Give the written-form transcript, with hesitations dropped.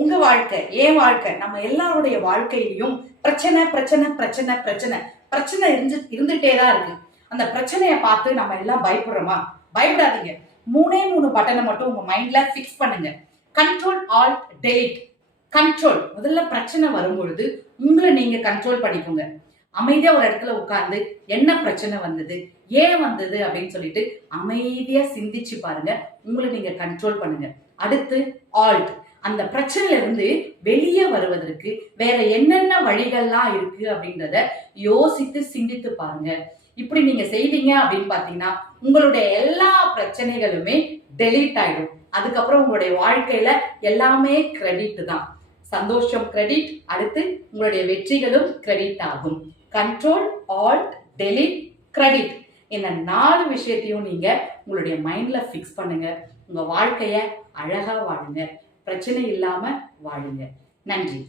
உங்க வாழ்க்கை, என் வாழ்க்கை, நம்ம எல்லாருடைய வாழ்க்கையிலையும் பிரச்சனை பிரச்சனை பிரச்சனை பிரச்சனை பிரச்சனை இருந்துட்டே தான் இருக்கு. அந்த பிரச்சனையை பார்த்து நம்ம எல்லாம் பயப்படுறோமா? பயப்படாதீங்க. மூணு பட்டனை மட்டும் உங்க மைண்ட்ல பிக்ஸ் பண்ணுங்க. Control alt delete. கண்ட்ரோல். முதல்ல பிரச்சனை வரும்பொழுது உங்களை நீங்க கண்ட்ரோல் பண்ணிக்கோங்க. அமைதியா ஒரு இடத்துல உட்கார்ந்து என்ன பிரச்சனை வந்தது, ஏன் வந்தது அப்படின்னு சொல்லிட்டு அமைதியா சிந்திச்சு பாருங்க. உங்களை நீங்க கண்ட்ரோல் பண்ணுங்க. அடுத்து ஆல்ட். அந்த பிரச்சனையில இருந்து வெளியே வருவதற்கு வேற என்னென்ன வழிகள்லாம் இருக்கு அப்படின்றத யோசித்து சிந்தித்து பாருங்க. இப்படி நீங்க செய்வீங்க அப்படின்னு பாத்தீங்கன்னா உங்களுடைய எல்லா பிரச்சனைகளுமே டெலீட் ஆயிடும். அதுக்கப்புறம் உங்களுடைய வாழ்க்கையில எல்லாமே கிரெடிட் தான். சந்தோஷம் கிரெடிட், அடுத்து உங்களுடைய வெற்றிகளும் கிரெடிட் ஆகும். கண்ட்ரோல் ஆல்ட் டெலீட் கிரெடிட், இந்த 4 விஷயத்தையும் நீங்க உங்களுடைய மைண்ட்ல பிக்ஸ் பண்ணுங்க. உங்க வாழ்க்கைய அழகா வாழுங்க. பிரச்சனை இல்லாம வாழுங்க. நன்றி.